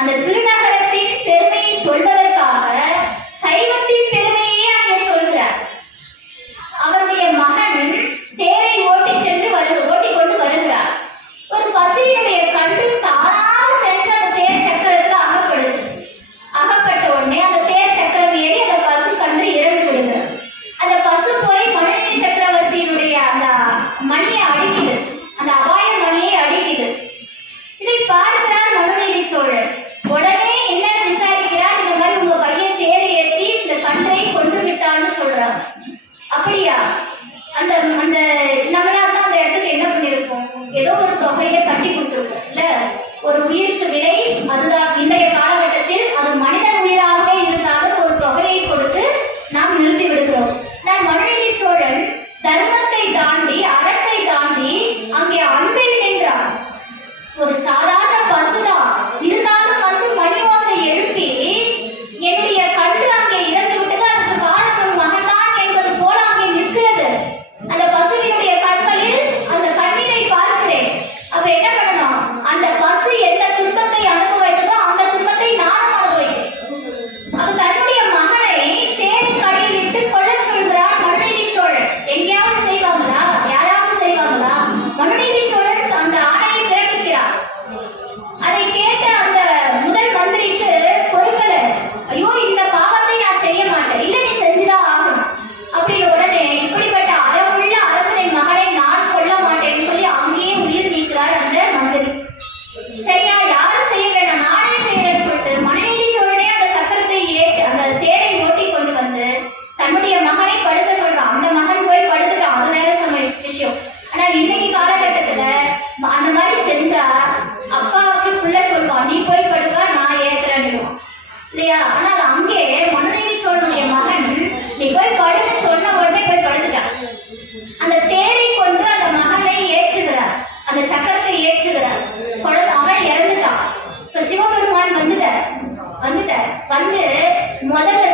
அந்த திருநகை அந்த அந்த நம்மளால் தான் அந்த இடத்துக்கு என்ன பண்ணியிருக்கோம்? ஏதோ ஒரு தொகையை கட்டி கொடுத்துருக்கோம் இல்லை? ஒரு உயிருக்கு விலை இல்லையா? ஆனால் அங்கே மனதேவி சோழனுடைய மகன் நீ போய் படுன்னு சொன்ன உடனே போய் படுத்துட்டான் அந்த தேரை கொண்டு அந்த மகனை ஏற்றுகிறார். அந்த சக்கரத்தை ஏற்றுகிறார். குழந்தை அவன் இறந்துட்டான். இப்ப சிவபெருமான் வந்துட்டார். வந்துட்டார். வந்து முதல்ல